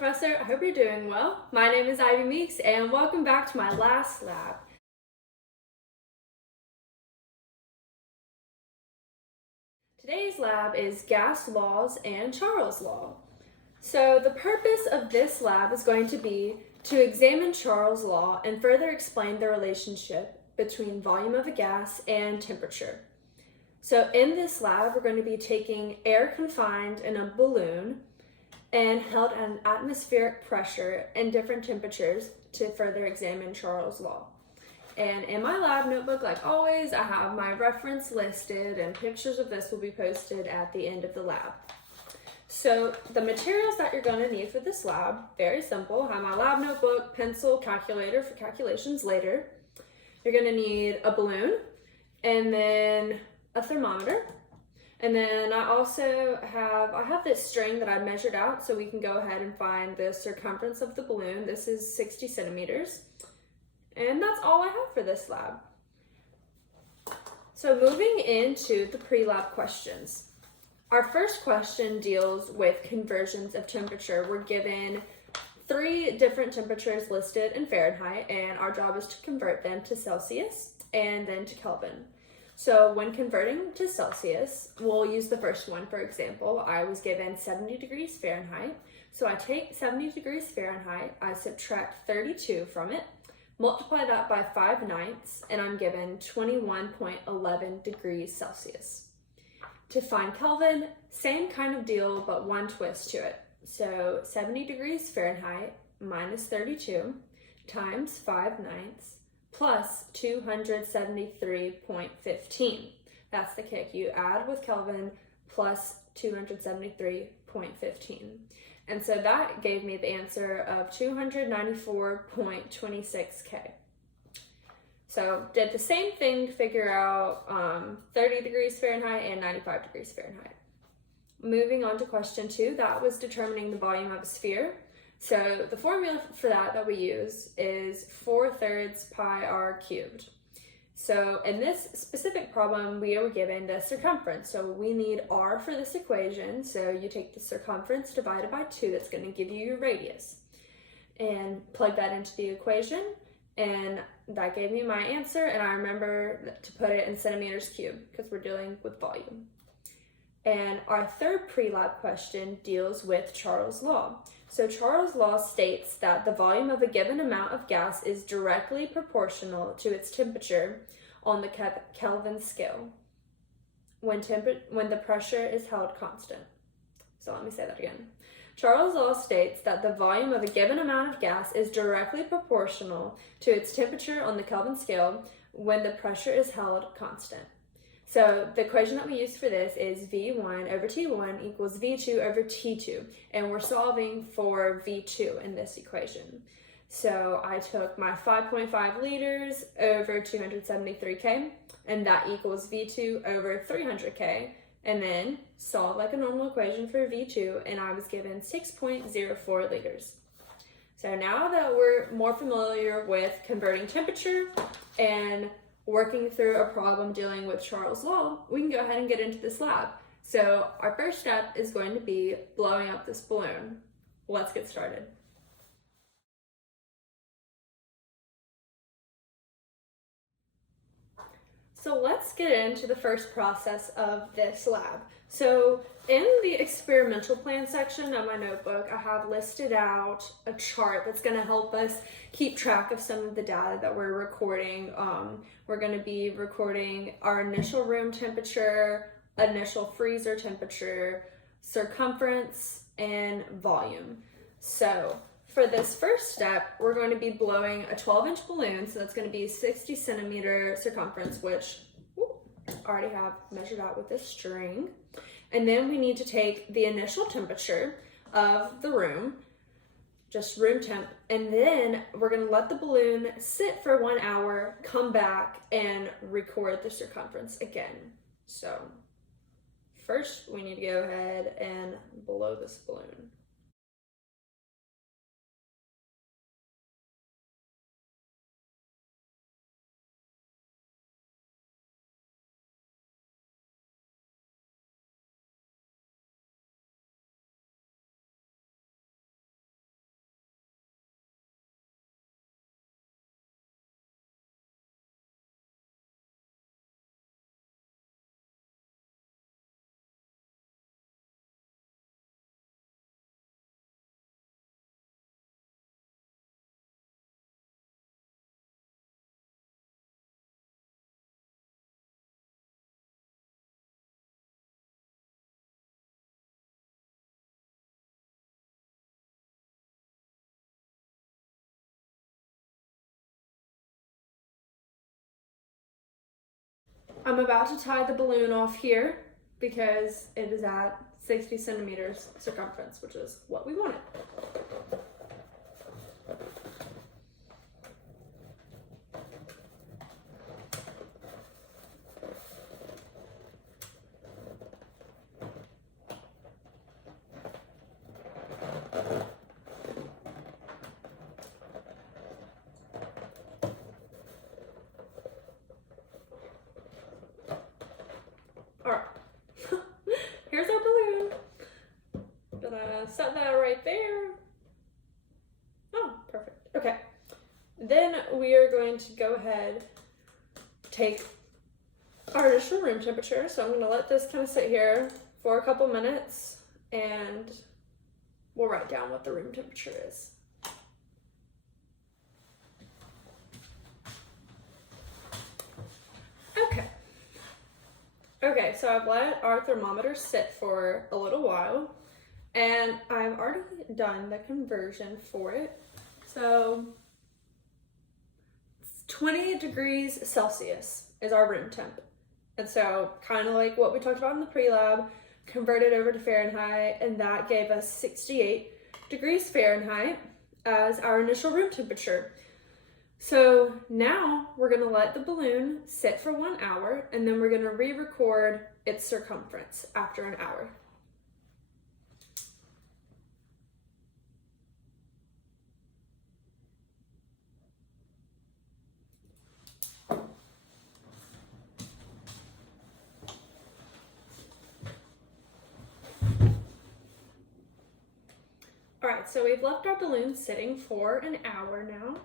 Professor. I hope you're doing well. My name is Ivy Meeks, and welcome back to my last lab. Today's lab is gas laws and Charles' law. So the purpose of this lab is going to be to examine Charles' law and further explain the relationship between volume of a gas and temperature. So in this lab, we're going to be taking air confined in a balloon and held at an atmospheric pressure and different temperatures to further examine Charles' law. And in my lab notebook, like always, I have my reference listed, and pictures of this will be posted at the end of the lab. So the materials that you're going to need for this lab, very simple. I have my lab notebook, pencil, calculator for calculations later. You're going to need a balloon, and then a thermometer. And then I also have this string that I measured out, so we can go ahead and find the circumference of the balloon. This is 60 centimeters. And that's all I have for this lab. So moving into the pre-lab questions. Our first question deals with conversions of temperature. We're given 3 different temperatures listed in Fahrenheit, and our job is to convert them to Celsius and then to Kelvin. So when converting to Celsius, we'll use the first one. For example, I was given 70 degrees Fahrenheit. So I take 70 degrees Fahrenheit, I subtract 32 from it, multiply that by 5/9, and I'm given 21.11 degrees Celsius. To find Kelvin, same kind of deal, but one twist to it. So 70 degrees Fahrenheit minus 32 times 5/9 plus 273.15. That's the kick. You add with Kelvin plus 273.15. And so that gave me the answer of 294.26 K. So did the same thing to figure out 30 degrees Fahrenheit and 95 degrees Fahrenheit. Moving on to question 2, that was determining the volume of a sphere. So the formula for that we use is 4/3 pi r cubed. So in this specific problem, we were given the circumference. So we need r for this equation. So you take the circumference divided by 2, that's going to give you your radius. And plug that into the equation, and that gave me my answer. And I remember to put it in centimeters cubed because we're dealing with volume. And our third pre-lab question deals with Charles' law. So Charles' law states that the volume of a given amount of gas is directly proportional to its temperature on the Kelvin scale when the pressure is held constant. So let me say that again. Charles' law states that the volume of a given amount of gas is directly proportional to its temperature on the Kelvin scale when the pressure is held constant. So the equation that we use for this is V1 over T1 equals V2 over T2, and we're solving for V2 in this equation. So I took my 5.5 liters over 273K, and that equals V2 over 300K, and then solve like a normal equation for V2, and I was given 6.04 liters. So now that we're more familiar with converting temperature and working through a problem dealing with Charles' law, we can go ahead and get into this lab. So our first step is going to be blowing up this balloon. Let's get started. So let's get into the first process of this lab. So in the experimental plan section of my notebook, I have listed out a chart that's going to help us keep track of some of the data that we're recording. We're going to be recording our initial room temperature, initial freezer temperature, circumference, and volume. So for this first step, we're going to be blowing a 12-inch balloon, so that's going to be 60 centimeter circumference, which I already have measured out with this string. And then we need to take the initial temperature of the room, just room temp, and then we're going to let the balloon sit for 1 hour, come back, and record the circumference again. So first, we need to go ahead and blow this balloon. I'm about to tie the balloon off here because it is at 60 centimeters circumference, which is what we wanted. Here's our balloon. Gonna set that right there. Oh, perfect. Okay. Then we are going to go ahead, take our initial room temperature. So I'm gonna let this kind of sit here for a couple minutes and we'll write down what the room temperature is. Okay, so I've let our thermometer sit for a little while and I've already done the conversion for it. So 20 degrees Celsius is our room temp. And so kind of like what we talked about in the pre-lab, converted over to Fahrenheit, and that gave us 68 degrees Fahrenheit as our initial room temperature. So now we're gonna let the balloon sit for 1 hour and then we're gonna re-record its circumference after an hour. All right, so we've left our balloon sitting for an hour now.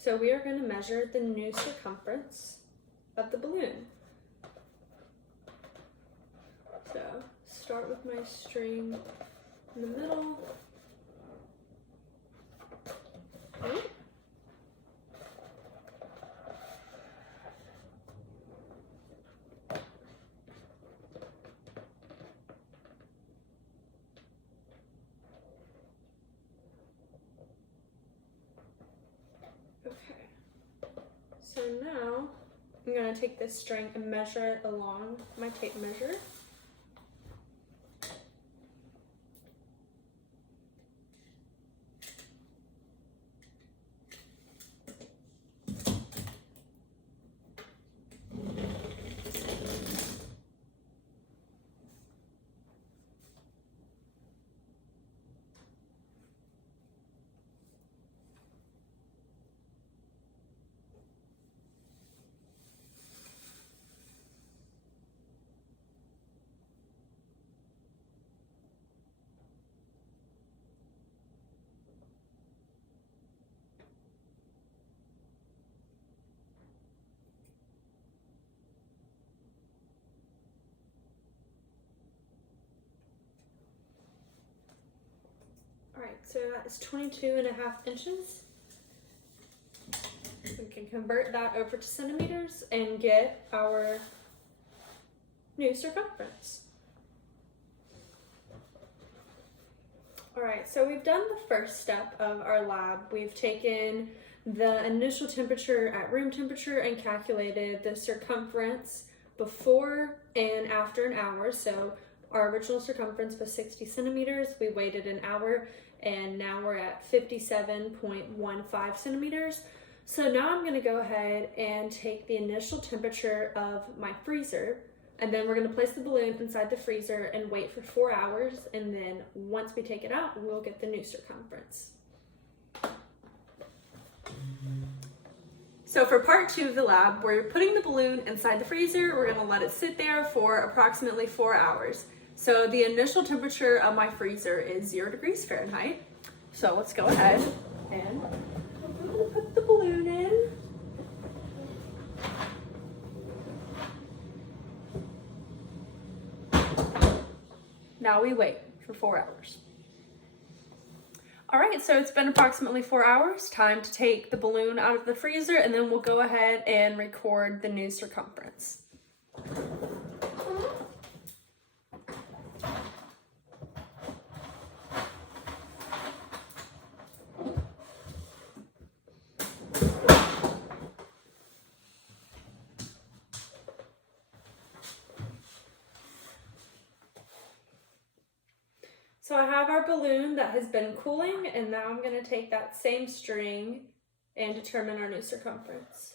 So we are going to measure the new circumference of the balloon. So start with my string in the middle. Oh. So now I'm going to take this string and measure it along my tape measure. All right, so that is 22.5 inches. We can convert that over to centimeters and get our new circumference. All right, so we've done the first step of our lab. We've taken the initial temperature at room temperature and calculated the circumference before and after an hour. So our original circumference was 60 centimeters. We waited an hour and now we're at 57.15 centimeters. So now I'm gonna go ahead and take the initial temperature of my freezer, and then we're gonna place the balloon inside the freezer and wait for 4 hours. And then once we take it out, we'll get the new circumference. So for part 2 of the lab, we're putting the balloon inside the freezer. We're gonna let it sit there for approximately 4 hours. So the initial temperature of my freezer is 0 degrees Fahrenheit. So let's go ahead and put the balloon in. Now we wait for 4 hours. All right, so it's been approximately 4 hours. Time to take the balloon out of the freezer, and then we'll go ahead and record the new circumference. So I have our balloon that has been cooling, and now I'm going to take that same string and determine our new circumference.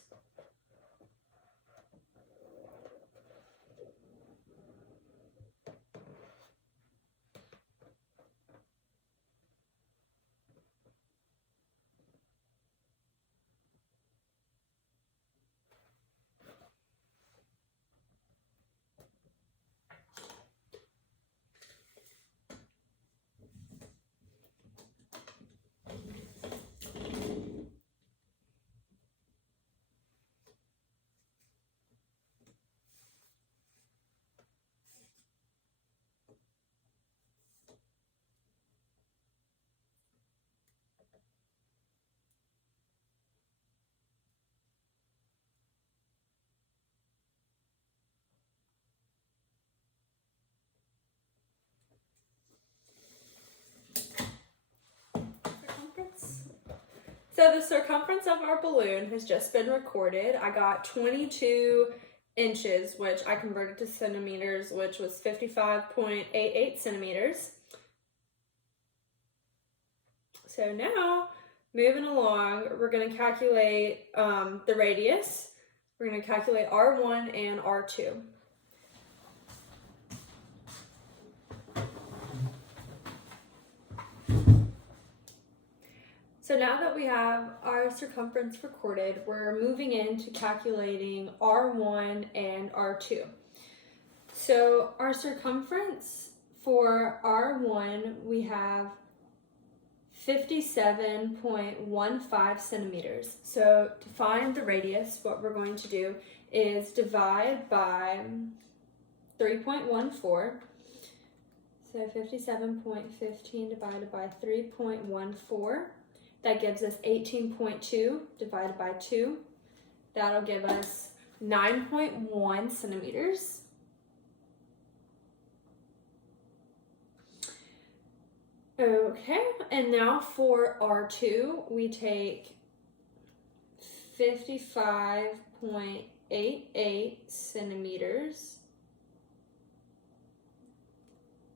So the circumference of our balloon has just been recorded. I got 22 inches, which I converted to centimeters, which was 55.88 centimeters. So now, moving along, we're going to calculate the radius. We're going to calculate R1 and R2. So now that we have our circumference recorded, we're moving into calculating R1 and R2. So our circumference for R1, we have 57.15 centimeters. So to find the radius, what we're going to do is divide by 3.14. So 57.15 divided by 3.14. That gives us 18.2 divided by 2. That'll give us 9.1 centimeters. Okay, and now for R2, we take 55.88 centimeters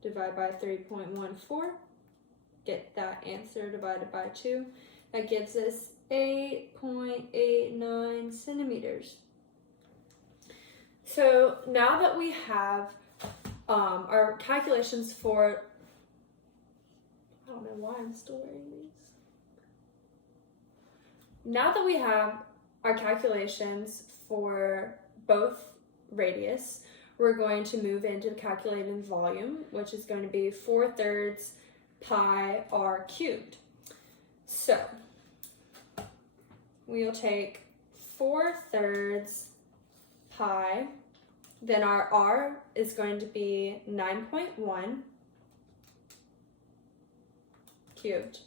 divided by 3.14. Get that answer divided by 2. That gives us 8.89 centimeters. So now that we have our calculations for, I don't know why I'm still wearing these. Now that we have our calculations for both radius, we're going to move into calculating volume, which is going to be 4/3 pi r cubed. So we'll take 4/3 pi, then our r is going to be 9.1 cubed.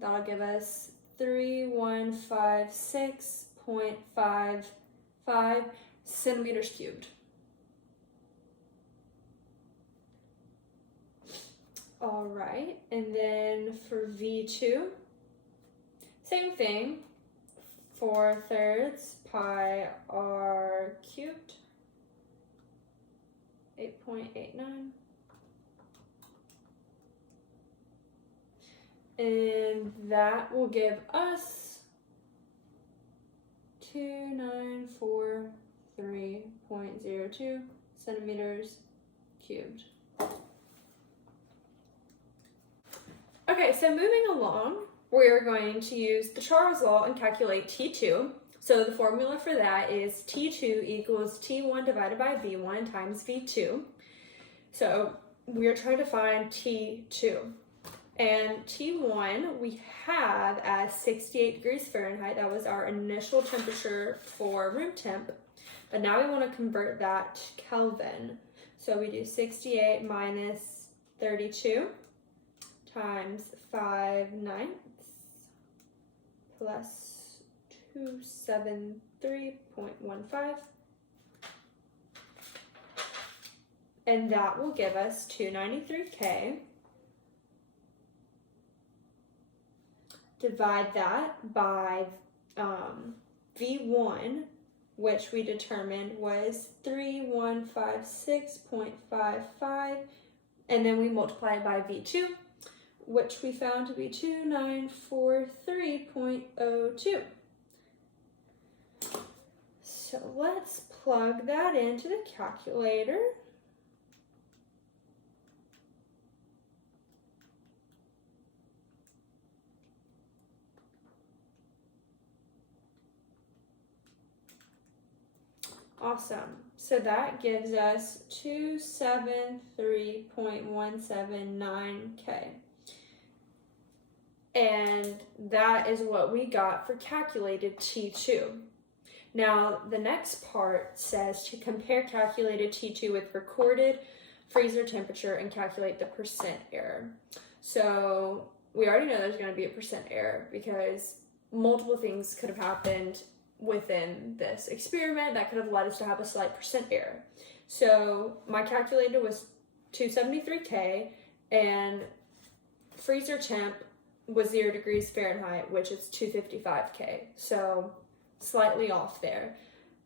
That'll give us 3156.55 centimeters cubed. All right, and then for V2, same thing, 4/3 pi r cubed, 8.89. And that will give us 2943.02 centimeters cubed. Okay, so moving along, we're going to use the Charles law and calculate T2. So the formula for that is T2 equals T1 divided by V1 times V2. So we're trying to find T2. And T1 we have as 68 degrees Fahrenheit. That was our initial temperature for room temp. But now we want to convert that to Kelvin. So we do 68 minus 32 times 5/9 plus 273.15. And that will give us 293K. Divide that by V1, which we determined was 3156.55 and then we multiply it by V2, which we found to be 2943.02. So let's plug that into the calculator. Awesome. So that gives us 273.179K. And that is what we got for calculated T2. Now, the next part says to compare calculated T2 with recorded freezer temperature and calculate the percent error. So we already know there's going to be a percent error because multiple things could have happened within this experiment that could have led us to have a slight percent error. So my calculator was 273K and freezer temp was 0 degrees Fahrenheit, which is 255K. So slightly off there.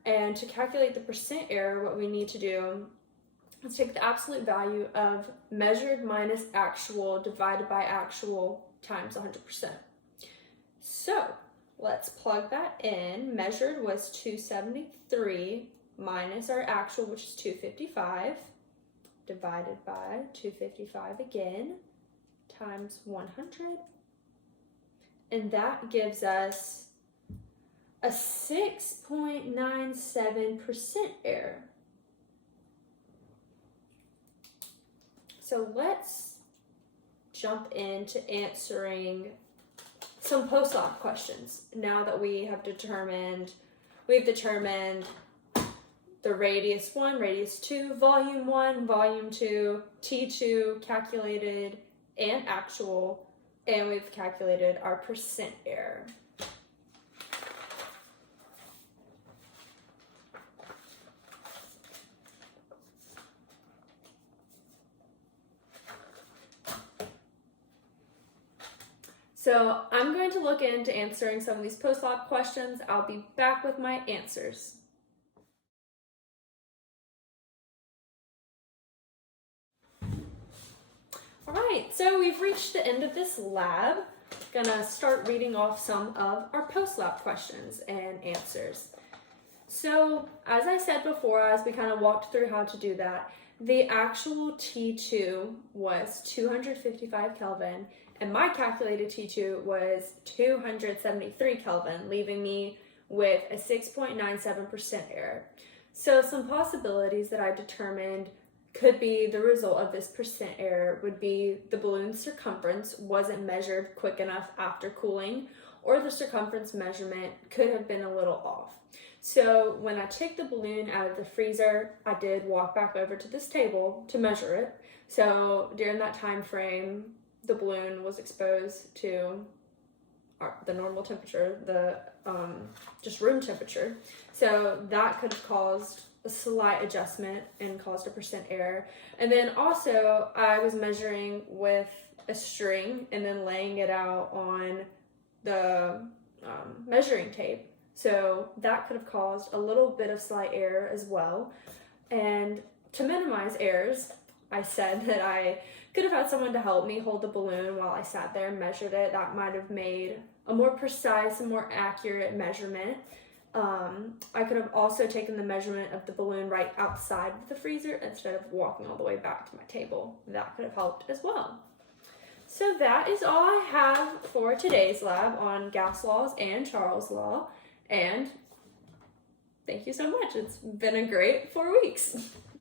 And to calculate the percent error, what we need to do is take the absolute value of measured minus actual divided by actual times 100%. So let's plug that in. Measured was 273 minus our actual, which is 255, divided by 255 again, times 100. And that gives us a 6.97% error. So let's jump into answering some post-lab questions now that we've determined the radius 1, radius 2, volume 1, volume 2, T2 calculated and actual, and we've calculated our percent error. So I'm going to look into answering some of these post-lab questions. I'll be back with my answers. All right, so we've reached the end of this lab. Gonna start reading off some of our post-lab questions and answers. So as I said before, as we kind of walked through how to do that, the actual T2 was 255 Kelvin, and my calculated T2 was 273 Kelvin, leaving me with a 6.97% error. So some possibilities that I determined could be the result of this percent error would be the balloon's circumference wasn't measured quick enough after cooling, or the circumference measurement could have been a little off. So when I took the balloon out of the freezer, I did walk back over to this table to measure it. So during that time frame, the balloon was exposed to the normal temperature, the just room temperature. So that could have caused a slight adjustment and caused a percent error. And then also I was measuring with a string and then laying it out on the measuring tape. So that could have caused a little bit of slight error as well. And to minimize errors, I said that I could have had someone to help me hold the balloon while I sat there and measured it. That might have made a more precise and more accurate measurement. I could have also taken the measurement of the balloon right outside of the freezer instead of walking all the way back to my table. That could have helped as well. So that is all I have for today's lab on gas laws and Charles' law. And thank you so much. It's been a great 4 weeks.